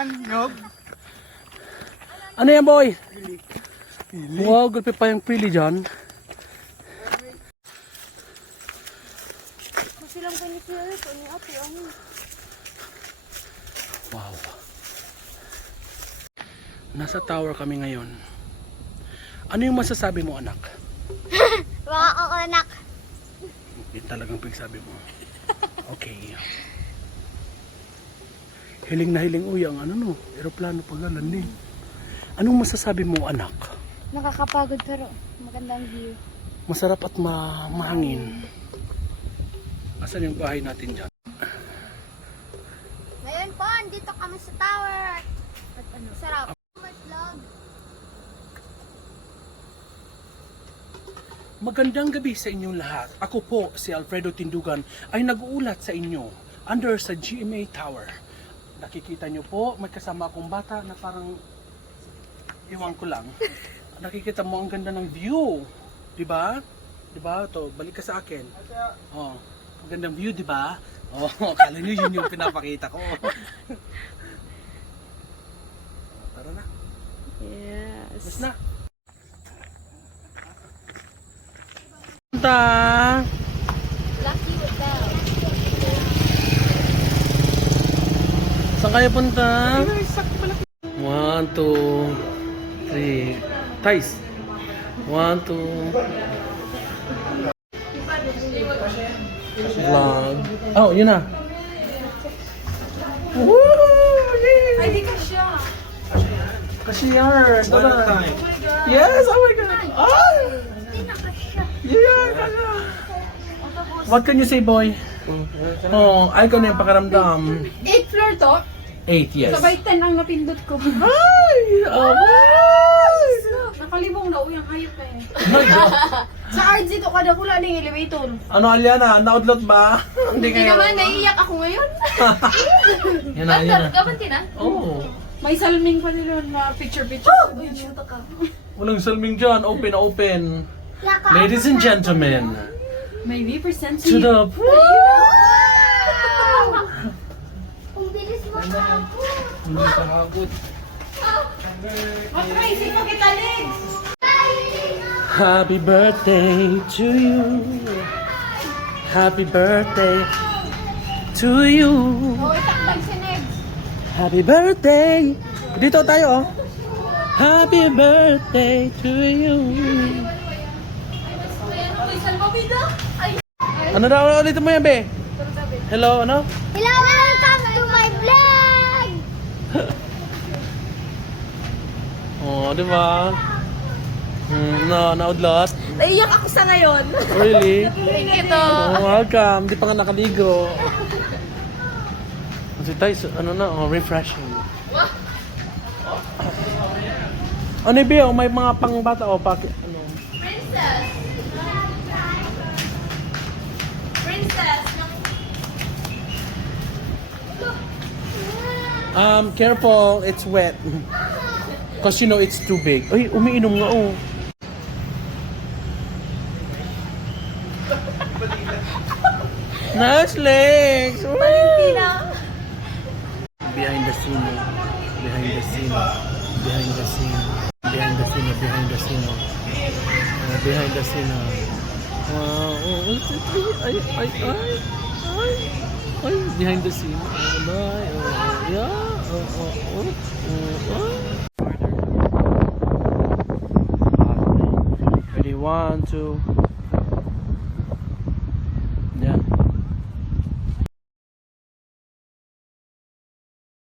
Ano yan, boy? Wow, gulpi pa yung pili dyan. Silang panikili ko ni ate, ano? Wow. Nasa tower kami ngayon. Ano yung masasabi mo, anak? Baka ako anak. Yan talagang pagsabi mo. Okay. Hiling na hiling uyang, ano no? Aeroplano pag landing. Anong masasabi mo, anak? Nakakapagod pero magandang view. Masarap at mahangin. Asan yung bahay natin dyan? Ngayon po, andito kami sa tower. At ano? Sarap. Vlog. Magandang gabi sa inyong lahat. Ako po, si Alfredo Tindugan, ay nag-uulat sa inyo under sa GMA Tower. Nakikita nyo po, may kasama akong bata na parang iwan ko lang. Nakikita mo ang ganda ng view. Diba? Diba? Ito, balik ka sa akin. Oh, magandang view, diba? Oh, akala nyo yun yung pinapakita ko. Tara na. Yes. Bas na. Punta. Lucky with that. Saan kayo punta? 1, 2, 3. Thais. 1, 2. Vlog. Oh, yun na. Woo! Ay, di ka siya. Cashier. Yes, oh my God. Ah! Hindi na ka siya. Yeah, kasha. What can you say, boy? Oh, ay ko na yung pakaramdam. 8th floor to? 8, yes. Sabay 10 ang napindot ko. Ay! Oh, Nakalibong na uyang hayop na eh. my God. Sa RG to kada kula ng elevator. Ano, Aliana? Naudlot ba? Hindi naman, naiiyak ako ngayon. Yan na, yan na. Gabanti na? Oh. May salming pa nila na picture-picture. Uy, shoota ka. Walang salming dyan. Open na open. Ladies and gentlemen, May represent to the... Ang bilis mo ako. Mag-crazy pa kita, legs! Happy birthday to you. Happy birthday to you. Oh, itaklag si Negs. Happy birthday. Dito tayo, oh. Happy birthday to you. Uy, salbabida! Ay! Ano daw ulit mo yan, be? Hello, ano? Hello, welcome to my vlog! Oh, di ba? Naudlot. Naiiyak ako sa ngayon. Really? Thank you to. Oh, welcome. Di pa nga nakaligo. Kasi tayo, ano na, oh, refreshing. Ano ba, may mga pangbata o bakit, ano? Princess! Princess! Careful, it's wet. Because you know it's too big. Ay, umiinom nga, oh. Nice legs! Valentina! Behind the scene, behind the scene, behind the scene, behind the scene, behind the scene, behind the scene. Wow! Ay, behind the scene. Yeah. Ready, 1, 2.